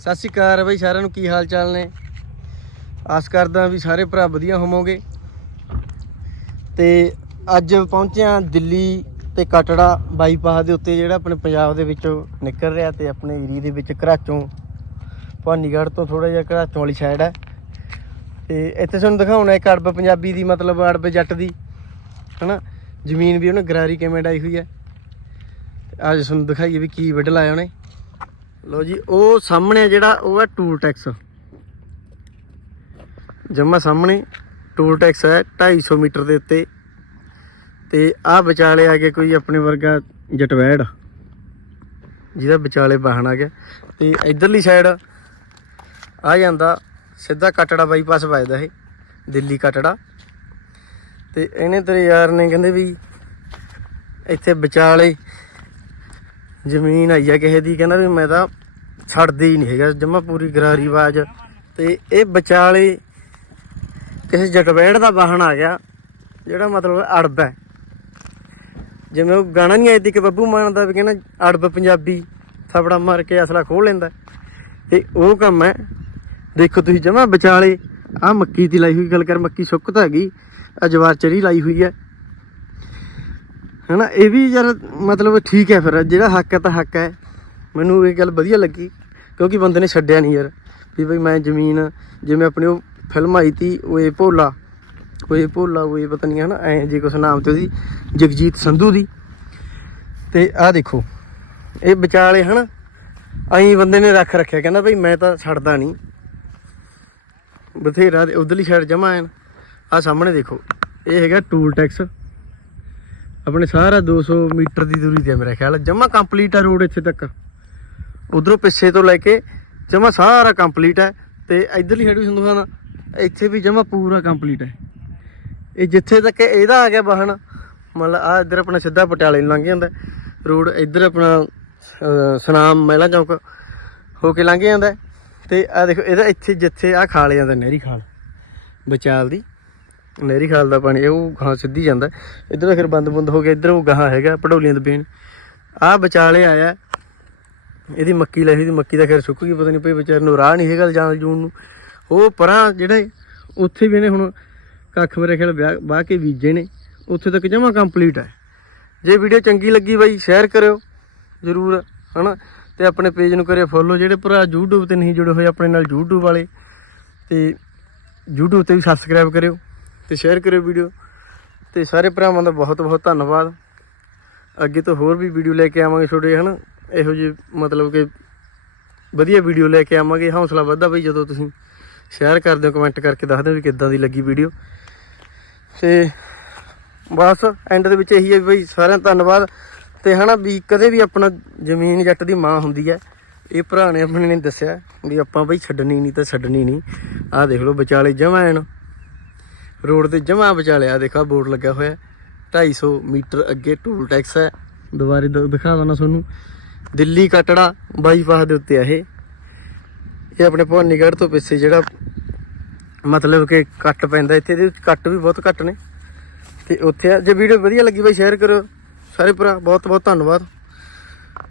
ਸਤਿ ਸ਼੍ਰੀ ਅਕਾਲ ਬਈ, ਸਾਰਿਆਂ ਨੂੰ ਕੀ ਹਾਲ ਚਾਲ ਨੇ? ਆਸ ਕਰਦਾ ਵੀ ਸਾਰੇ ਭਰਾ ਵਧੀਆ ਹੋਵੋਗੇ। ਤੇ ਅੱਜ ਪਹੁੰਚਿਆ ਦਿੱਲੀ ਤੇ ਕਟੜਾ ਬਾਈਪਾਸ ਦੇ ਉੱਤੇ, ਜਿਹੜਾ ਆਪਣੇ ਪੰਜਾਬ ਦੇ ਵਿੱਚੋਂ ਨਿਕਲ ਰਿਹਾ ਤੇ ਆਪਣੇ ਏਰੀਏ ਦੇ ਵਿੱਚ ਘਰਾਚੋਂ। ਭਾਨੀਗੜ੍ਹ ਤੋਂ ਥੋੜਾ ਜਿਹਾ ਘਰਾਚੋਂ ਵਾਲੀ ਸਾਈਡ ਹੈ। ਤੇ ਇੱਥੇ ਤੁਹਾਨੂੰ ਦਿਖਾਉਣਾ ਇੱਕ ਅੜਬ ਪੰਜਾਬੀ ਦੀ, ਮਤਲਬ ਅੜਬ ਜੱਟ ਦੀ, ਹਨਾ? ਜ਼ਮੀਨ ਵੀ ਉਹਨੇ ਗਰਾਰੀ ਕਿਵੇਂ ਡਾਈ ਹੋਈ ਹੈ। ਤੇ ਅੱਜ ਤੁਹਾਨੂੰ ਦਿਖਾਈਏ ਵੀ ਕੀ ਵੱਢ ਲਾਇਆ ਉਹਨੇ। ਲਓ ਜੀ, ਉਹ ਸਾਹਮਣੇ ਜਿਹੜਾ, ਉਹ ਹੈ ਟੂਲ ਟੈਕਸ ਜਮਾ ਸਾਹਮਣੇ ਟੂਲ ਟੈਕਸ ਹੈ 250 ਮੀਟਰ ਦੇ ਉੱਤੇ। ਤੇ ਆਹ ਵਿਚਾਲੇ ਆ ਕੇ ਕੋਈ ਆਪਣੇ ਵਰਗਾ ਜਟਵੈੜ, ਜਿਹਦਾ ਵਿਚਾਲੇ ਵਾਹਣ ਆ ਗਿਆ। ਤੇ ਇਧਰਲੀ ਸਾਈਡ ਆ ਜਾਂਦਾ, ਸਿੱਧਾ ਕਟੜਾ ਬਾਈਪਾਸ ਵੱਜਦਾ ਇਹ, ਦਿੱਲੀ ਕਟੜਾ। ਤੇ ਇਹਨੇ ਤੇਰੇ ਯਾਰ ਨੇ ਕਹਿੰਦੇ ਵੀ ਇੱਥੇ ਵਿਚਾਲੇ ਜ਼ਮੀਨ ਆਈ ਆ ਕਿਸੇ ਦੀ, ਕਹਿੰਦਾ ਵੀ ਮੈਂ ਤਾਂ ਛੱਡਦੇ ਹੀ ਨਹੀਂ ਹੈਗਾ, ਜਮਾ ਪੂਰੀ ਗਰਾਰੀ ਆਵਾਜ਼। ਤੇ ਇਹ ਵਿਚਾਲੇ ਕਿਸੇ ਜਟਵੇੜ ਦਾ ਵਾਹਨ ਆ ਗਿਆ, ਜਿਹੜਾ ਮਤਲਬ ਅੜਬ ਹੈ। ਜਿਵੇਂ ਉਹ ਗਾਣਾ ਨਹੀਂ ਆਇਆ ਸੀ ਕਿ ਬੱਬੂ ਮਾਨ ਦਾ ਵੀ ਕਹਿੰਦਾ ਅੜਬ ਪੰਜਾਬੀ, ਥਪੜਾ ਮਾਰ ਕੇ ਅਸਲਾ ਖੋਹ ਲੈਂਦਾ। ਤੇ ਉਹ ਕੰਮ ਹੈ। ਦੇਖੋ ਤੁਸੀਂ ਜਮਾ ਵਿਚਾਲੇ ਆ ਮੱਕੀ ਦੀ ਲਾਈ ਹੋਈ ਗੱਲ ਕਰ, ਮੱਕੀ ਸੁੱਕ ਤਾਂ ਹੈਗੀ ਆ ਜਵਾਰ ਚਰੀ ਲਾਈ ਹੋਈ ਹੈ। ਹਨਾ, ਇਹ ਵੀ ਯਾਰ ਮਤਲਬ ਠੀਕ ਹੈ ਫਿਰ, ਜਿਹੜਾ ਹੱਕ ਹੈ ਤਾਂ ਹੱਕ ਹੈ। ਮੈਨੂੰ ਇਹ ਗੱਲ ਵਧੀਆ ਲੱਗੀ। ਕਿਉਂਕਿ ਬੰਦੇ ਨੇ ਛੱਡਿਆ ਨਹੀਂ ਯਾਰ। ਵੀ ਬਈ ਮੈਂ ਜ਼ਮੀਨ, ਜਿਵੇਂ ਆਪਣੀ ਉਹ ਫਿਲਮ ਆਈ ਤੀ ਉਹ ਇਹ ਭੋਲਾ ਉਹ ਭੋਲਾ ਉਹ ਪਤਾ ਨਹੀਂ ਹਨਾ, ਐ ਜੇ ਕੁਛ ਨਾਮ ਤੇ ਉਹਦੀ, ਜਗਜੀਤ ਸੰਧੂ ਦੀ। ਤੇ ਆਹ ਦੇਖੋ, ਇਹ ਵਿਚਾਲੇ ਹਨਾ ਐਂ ਬੰਦੇ ਨੇ ਰੱਖ ਰੱਖਿਆ, ਕਹਿੰਦਾ ਬਈ ਮੈਂ ਤਾਂ ਛੱਡਦਾ ਨਹੀਂ ਬਥੇਰਾ ਤੇ ਉਧਰਲੀ ਸਾਈਡ ਜਮਾ ਐਨ। ਆ ਸਾਹਮਣੇ ਦੇਖੋ, ਇਹ ਹੈਗਾ ਟੂਲ ਟੈਕਸ ਆਪਣੇ ਸਾਰਾ 200 ਮੀਟਰ ਦੀ ਦੂਰੀ ਤੇ ਮੇਰਾ ਖਿਆਲ, ਜਮਾ ਕੰਪਲੀਟ ਆ ਰੋਡ ਇੱਥੇ ਤੱਕ। ਉਧਰੋਂ ਪਿੱਛੇ ਤੋਂ ਲੈ ਕੇ ਜਮਾ ਸਾਰਾ ਕੰਪਲੀਟ ਹੈ ਤੇ ਇਧਰਲੀ ਸਾਈਡ ਵੀ ਤੁਹਾਨੂੰ ਦਿਖਾਉਣਾ। ਇੱਥੇ ਵੀ ਜਮਾ ਪੂਰਾ ਕੰਪਲੀਟ ਹੈ। ਇਹ ਜਿੱਥੇ ਤੱਕ ਇਹਦਾ ਆ ਗਿਆ ਵਾਹਣ ਮਤਲਬ ਆ ਇੱਧਰ ਆਪਣਾ ਸਿੱਧਾ ਪਟਿਆਲੇ ਨੂੰ ਲੰਘ ਜਾਂਦਾ ਰੋਡ ਇੱਧਰ ਆਪਣਾ ਅਹ, ਸਨਾਮ ਮਹਿਲਾ ਚੌਕ ਹੋ ਕੇ ਲੰਘ ਜਾਂਦਾ ਤੇ ਆ ਦੇਖੋ ਇਹਦਾ ਇੱਥੇ ਜਿੱਥੇ ਆ ਖਾਲ ਜਾਂਦਾ ਨਹਿਰੀ ਖਾਲ। ਬਚਾਲ ਦੀ ਨਹਿਰੀ ਖਾਲ ਦਾ ਪਾਣੀ ਉਹ ਗਾਂ ਸਿੱਧੀ ਜਾਂਦਾ ਇੱਧਰ ਫਿਰ ਬੰਦ ਬੰਦ ਹੋ ਗਿਆ ਇੱਧਰ ਉਹ ਗਾਂ ਹੈਗਾ ਪੜੋਲੀਆਂ ਦੇ ਬੇਨ ਆ ਵਿਚਾਲੇ ਆਇਆ ਇਹਦੀ ਮੱਕੀ ਲਾਈ ਦੀ ਮੱਕੀ ਦਾ ਖੈਰ ਸੁੱਕ ਗਈ, ਪਤਾ ਨਹੀਂ ਪਈ ਵਿਚਾਰ ਨੂੰ ਰਾਹ ਨਹੀਂ ਹੈਗਾ ਜਾਣ ਜੂਨ ਨੂੰ। ਉਹ ਪਰਾਂ ਜਿਹੜੇ ਉੱਥੇ ਵੀ ਇਹਨੇ ਹੁਣ ਕੱਖ ਮੇਰੇ ਖਿਆਲ ਵਿਆਹ- ਵਾਹ ਕੇ ਬੀਜੇ ਨੇ, ਉੱਥੇ ਤੱਕ ਜਮਾ ਕੰਪਲੀਟ ਹੈ ਜੇ ਵੀਡੀਓ ਚੰਗੀ ਲੱਗੀ ਬਾਈ ਸ਼ੇਅਰ ਕਰਿਓ, ਜਰੂਰ, ਹਨਾ? ਤੇ ਆਪਣੇ ਪੇਜ ਨੂੰ ਕਰਿਓ ਫੋਲੋ ਜਿਹੜੇ ਭਰਾ YouTube ਤੇ ਨਹੀਂ ਜੁੜੇ ਹੋਏ, ਆਪਣੇ ਨਾਲ YouTube ਵਾਲੇ, ਤੇ YouTube ਤੇ ਵੀ ਸਬਸਕ੍ਰਾਈਬ ਕਰਿਓ, ਤੇ ਸ਼ੇਅਰ ਕਰਿਓ ਵੀਡੀਓ ਤੇ ਸਾਰੇ ਭਰਾਵਾਂ ਦਾ ਬਹੁਤ ਬਹੁਤ ਧੰਨਵਾਦ। ਅੱਗੇ ਤੋਂ ਹੋਰ ਵੀ ਵੀਡੀਓ ਲੈ ਕੇ ਆਵਾਂਗੇ ਛੋਟੇ ਹਨਾ? ਇਹੋ ਜਿਹੇ ਮਤਲਬ ਕਿ ਵਧੀਆ ਵੀਡੀਓ ਲੈ ਕੇ ਆਵਾਂਗੇ। ਹੌਸਲਾ ਵੱਧਦਾ ਬਈ ਜਦੋਂ ਤੁਸੀਂ ਸ਼ੇਅਰ ਕਰਦੇ ਹੋ ਕਮੈਂਟ ਕਰਕੇ ਦੱਸਦੇ ਹੋ ਵੀ ਕਿੱਦਾਂ ਦੀ ਲੱਗੀ ਵੀਡੀਓ ਤੇ ਬਸ ਐਂਡ ਦੇ ਵਿੱਚ ਇਹੀ ਹੈ ਵੀ ਬਈ ਸਾਰਿਆਂ ਦਾ ਧੰਨਵਾਦ। ਤੇ ਹਨਾ ਵੀ ਕਦੇ ਵੀ ਆਪਣਾ ਜ਼ਮੀਨ ਜੱਟ ਦੀ ਮਾਂ ਹੁੰਦੀ ਹੈ, ਇਹ ਭਰਾ ਨੇ ਆਪਣੇ ਨੇ ਦੱਸਿਆ ਵੀ ਆਪਾਂ ਬਈ ਛੱਡਣੀ ਨਹੀਂ ਤਾਂ ਛੱਡਣੀ ਨਹੀਂ। ਆਹ ਦੇਖ ਲਓ ਵਿਚਾਲੇ ਜਮਾ ਰੋਡ ਤੇ ਜਮਾ ਵਿਚਾਲੇ ਆ ਦੇਖੋ ਬੋਰਡ ਲੱਗਾ ਹੋਇਆ। 250 ਮੀਟਰ ਅੱਗੇ ਟੂਲ ਟੈਕਸ ਹੈ। ਦੁਬਾਰੇ ਦ- ਦਿਖਾ ਦਣਾ ਤੁਹਾਨੂੰ। ਦਿੱਲੀ ਕਟੜਾ ਬਾਈਪਾਸ ਦੇ ਉੱਤੇ ਆ ਇਹ। ਇਹ ਆਪਣੇ ਭਵਾਨੀਗੜ੍ਹ ਤੋਂ ਪਿੱਛੇ ਜਿਹੜਾ ਮਤਲਬ ਕਿ ਕੱਟ ਪੈਂਦਾ ਇੱਥੇ ਦੇ ਵਿੱਚ ਕੱਟ ਵੀ ਬਹੁਤ ਘੱਟ ਨੇ। ਤੇ ਉੱਥੇ ਆ, ਜੇ ਵੀਡੀਓ ਵਧੀਆ ਲੱਗੀ ਬਾਈ ਸ਼ੇਅਰ ਕਰੋ ਸਾਰੇ ਭਰਾ ਬਹੁਤ ਬਹੁਤ ਧੰਨਵਾਦ।